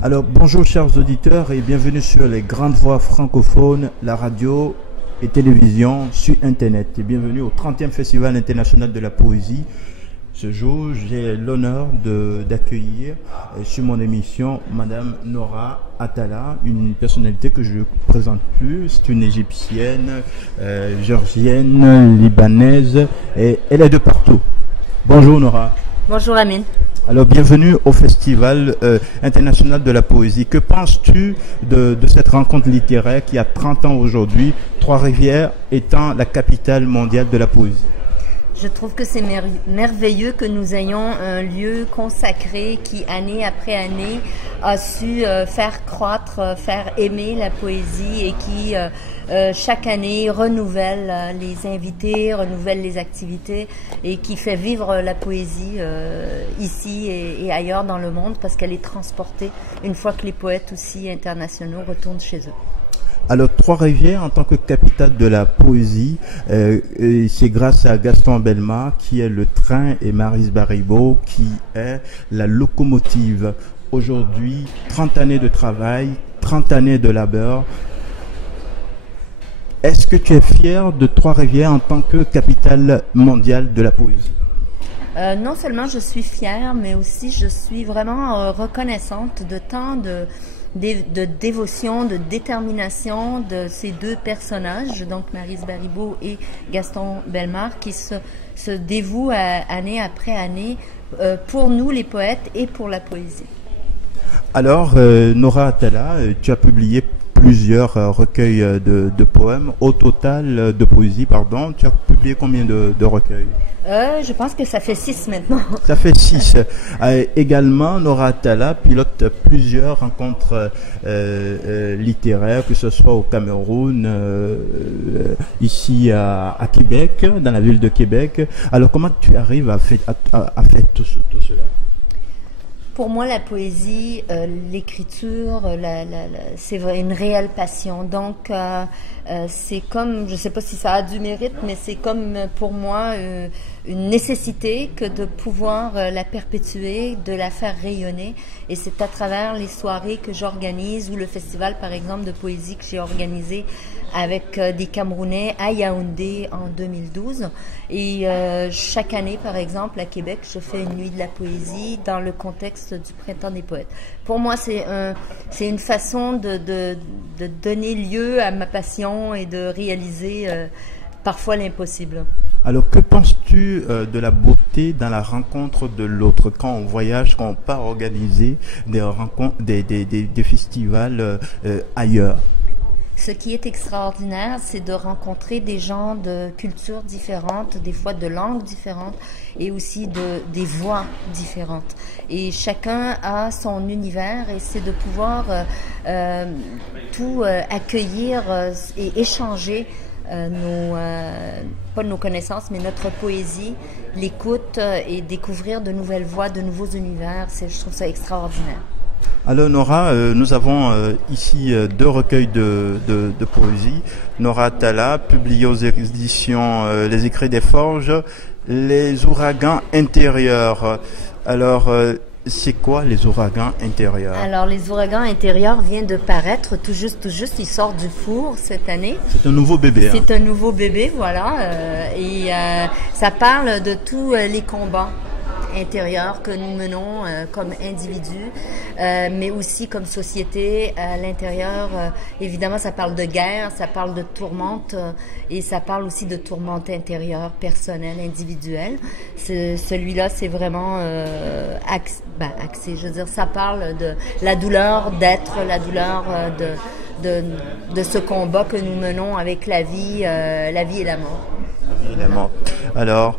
Alors bonjour chers auditeurs et bienvenue sur les grandes voix francophones, la radio et télévision sur internet. Et bienvenue au 30e Festival international de la poésie. Ce jour, j'ai l'honneur d'accueillir sur mon émission Madame Nora Atala, une personnalité que je ne présente plus. C'est une égyptienne, géorgienne, libanaise et elle est de partout. Bonjour Nora. Bonjour Amine. Alors bienvenue au Festival international de la poésie. Que penses-tu de cette rencontre littéraire qui a 30 ans aujourd'hui, Trois-Rivières étant la capitale mondiale de la poésie? Je trouve que c'est merveilleux que nous ayons un lieu consacré qui, année après année, a su faire croître, faire aimer la poésie et qui, chaque année, renouvelle les invités, renouvelle les activités et qui fait vivre la poésie ici et ailleurs dans le monde parce qu'elle est transportée une fois que les poètes aussi internationaux retournent chez eux. Alors, Trois-Rivières, en tant que capitale de la poésie, c'est grâce à Gaston Bellemare qui est le train et Maryse Baribeau qui est la locomotive. Aujourd'hui, 30 années de travail, 30 années de labeur. Est-ce que tu es fier de Trois-Rivières en tant que capitale mondiale de la poésie? Non seulement je suis fière, mais aussi je suis vraiment reconnaissante de tant de dévotion, de détermination de ces deux personnages, donc Maryse Baribeau et Gaston Bellemare, qui se dévouent année après année pour nous les poètes et pour la poésie. Alors, Nora Atala, tu as publié plusieurs recueils de poèmes, au total de poésie, pardon. Tu as publié combien de recueils? Je pense que ça fait 6 maintenant. Ça fait 6. Également, Nora Atala pilote plusieurs rencontres littéraires, que ce soit au Cameroun, ici à Québec, dans la ville de Québec. Alors, comment tu arrives à faire tout cela? Pour moi, la poésie, l'écriture, c'est une réelle passion. Donc, c'est comme, je ne sais pas si ça a du mérite, mais c'est comme pour moi une nécessité que de pouvoir la perpétuer, de la faire rayonner. Et c'est à travers les soirées que j'organise ou le festival, par exemple, de poésie que j'ai organisé avec des Camerounais à Yaoundé en 2012. Et chaque année, par exemple, à Québec, je fais une nuit de la poésie dans le contexte du Printemps des poètes. Pour moi, c'est une façon de donner lieu à ma passion et de réaliser parfois l'impossible. Alors, que penses-tu de la beauté dans la rencontre de l'autre? Quand on voyage, quand on part organiser des rencontres, des festivals ailleurs? Ce qui est extraordinaire, c'est de rencontrer des gens de cultures différentes, des fois de langues différentes et aussi des voix différentes. Et chacun a son univers et c'est de pouvoir tout accueillir et échanger pas nos connaissances, mais notre poésie, l'écoute et découvrir de nouvelles voix, de nouveaux univers. Je trouve ça extraordinaire. Alors Nora, nous avons ici deux recueils de poésie. Nora Atala, publié aux éditions Les Écrits des Forges, Les Ouragans intérieurs. Alors, c'est quoi les ouragans intérieurs? Alors, les ouragans intérieurs viennent de paraître tout juste, il sort du four cette année. C'est un nouveau bébé. C'est un nouveau bébé, voilà. Et ça parle de tous les combats intérieurs que nous menons comme individus, mais aussi comme société à l'intérieur. Évidemment, ça parle de guerre, ça parle de tourmente et ça parle aussi de tourmente intérieure, personnelle, individuelle. Celui-là, c'est vraiment axé. Je veux dire, ça parle de la douleur d'être, la douleur de ce combat que nous menons avec la vie et la mort. La vie et la mort. Alors,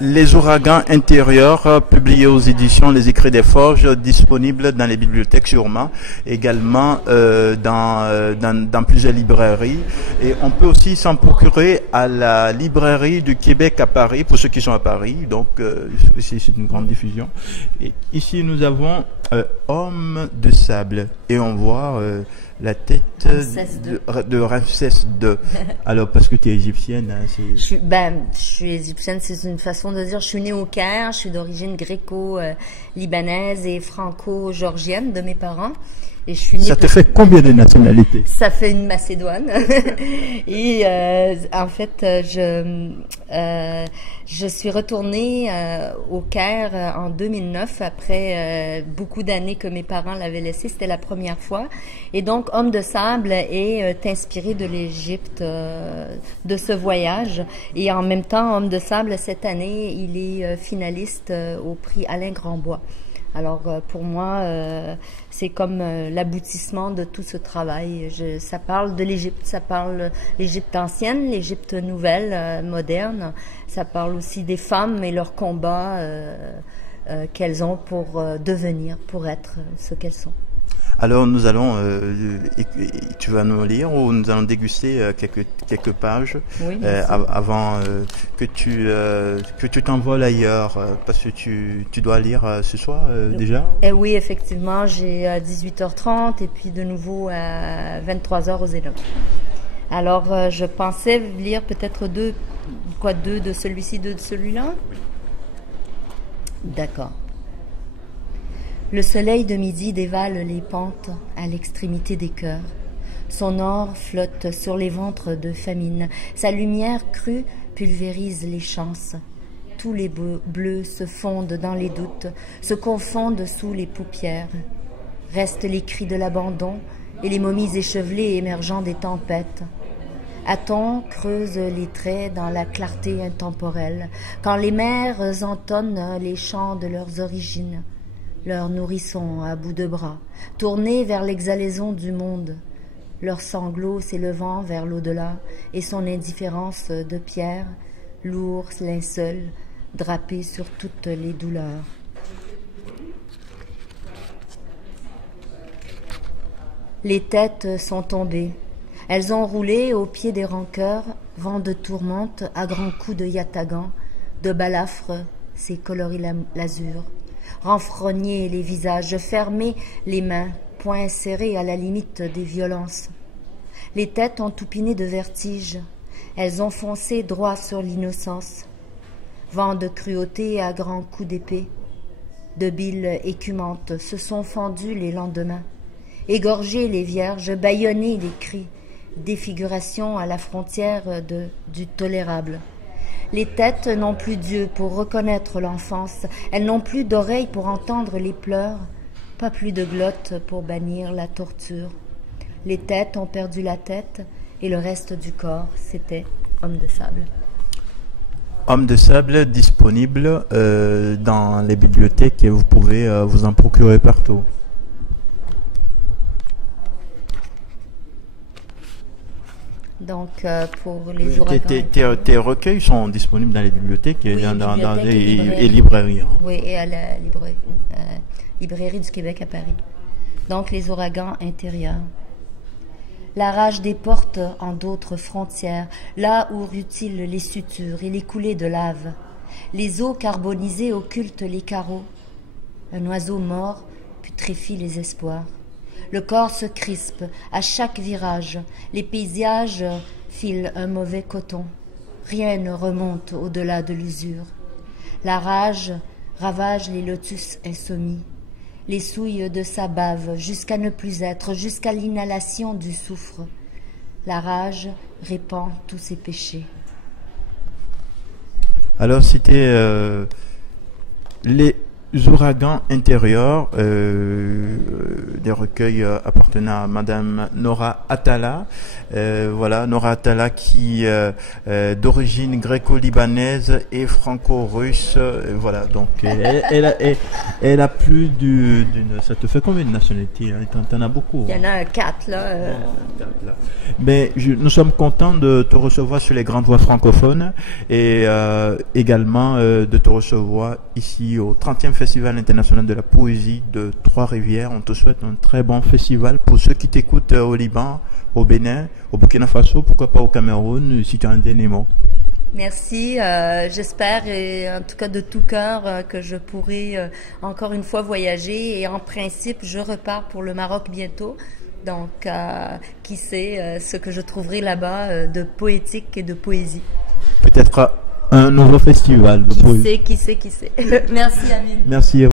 Les Ouragans intérieurs, publiés aux éditions Les Écrits des Forges, disponibles dans les bibliothèques sûrement, également dans plusieurs librairies. Et on peut aussi s'en procurer à la librairie du Québec à Paris, pour ceux qui sont à Paris. Donc, c'est une grande diffusion. Et ici, nous avons Homme de sable, et on voit la tête de Ramsès II. Alors, parce que tu es égyptienne, hein, je suis égyptienne, c'est une façon de dire. Je suis née au Caire, je suis d'origine gréco-libanaise et franco-georgienne de mes parents. Et je suis née. Ça te fait combien de nationalités? Ça fait une Macédoine. Et en fait, je suis retournée au Caire en 2009 après beaucoup d'années que mes parents l'avaient laissé. C'était la première fois. Et donc, Homme de sable est inspiré de l'Égypte, de ce voyage. Et en même temps, Homme de sable, cette année, il est finaliste au prix Alain Grandbois. Alors pour moi, c'est comme l'aboutissement de tout ce travail. Ça parle de l'Égypte, ça parle l'Égypte ancienne, l'Égypte nouvelle, moderne. Ça parle aussi des femmes et leurs combats qu'elles ont pour devenir, pour être ce qu'elles sont. Alors nous allons, tu vas nous lire ou nous allons déguster quelques pages avant que tu t'envoles ailleurs, parce que tu dois lire ce soir déjà. Oui, effectivement, j'ai 18h30 et puis de nouveau à 23h aux Zénith. Alors je pensais lire peut-être deux de celui-ci, deux de celui-là. Oui. D'accord. Le soleil de midi dévale les pentes à l'extrémité des cœurs. Son or flotte sur les ventres de famine. Sa lumière crue pulvérise les chances. Tous les bleus se fondent dans les doutes, se confondent sous les paupières. Restent les cris de l'abandon et les momies échevelées émergeant des tempêtes. Aton creuse les traits dans la clarté intemporelle, quand les mers entonnent les chants de leurs origines. Leurs nourrissons à bout de bras, tournés vers l'exhalaison du monde, leurs sanglots s'élevant vers l'au-delà et son indifférence de pierre, lourd linceul drapé sur toutes les douleurs. Les têtes sont tombées, elles ont roulé au pied des rancœurs, vent de tourmente à grands coups de yatagan, de balafre s'est coloré l'azur. Renfrogner les visages, fermer les mains, poings serrés à la limite des violences. Les têtes ont toupiné de vertige, elles ont foncé droit sur l'innocence. Vent de cruauté à grands coups d'épée, de bile écumante se sont fendus les lendemains. Égorger les vierges, bâillonner les cris, défiguration à la frontière du tolérable. Les têtes n'ont plus d'yeux pour reconnaître l'enfance, elles n'ont plus d'oreilles pour entendre les pleurs, pas plus de glotte pour bannir la torture. Les têtes ont perdu la tête et le reste du corps, c'était Homme de sable. Homme de sable disponible dans les bibliothèques et vous pouvez vous en procurer partout. Donc, pour les ouragans... Tes recueils sont disponibles dans les bibliothèques et dans les librairies. Hein. Oui, et à la librairie du Québec à Paris. Donc, les ouragans intérieurs. La rage des portes en d'autres frontières, là où rutilent les sutures et les coulées de lave. Les eaux carbonisées occultent les carreaux. Un oiseau mort putréfie les espoirs. Le corps se crispe à chaque virage. Les paysages filent un mauvais coton. Rien ne remonte au-delà de l'usure. La rage ravage les lotus insoumis. Les souilles de sa bave jusqu'à ne plus être, jusqu'à l'inhalation du soufre. La rage répand tous ses péchés. Alors c'était les ouragans intérieurs, des recueils appartenant à Madame Nora Atala. Voilà, Nora Atala qui d'origine gréco-libanaise et franco-russe. Voilà, donc elle a plus d'une... Ça te fait combien de nationalités? T'en as beaucoup. Il y en a 4 là. Mais nous sommes contents de te recevoir sur les grandes voix francophones et également de te recevoir ici au 30e Festival international de la poésie de Trois-Rivières. On te souhaite un très bon festival. Pour ceux qui t'écoutent au Liban, au Bénin, au Burkina Faso, pourquoi pas au Cameroun, si tu as un dernier mot. Merci. J'espère, et en tout cas de tout cœur, que je pourrai encore une fois voyager. Et en principe, je repars pour le Maroc bientôt. Donc, qui sait ce que je trouverai là-bas de poétique et de poésie. Peut-être un nouveau festival de poésie. Qui sait. Merci, Amine. Merci.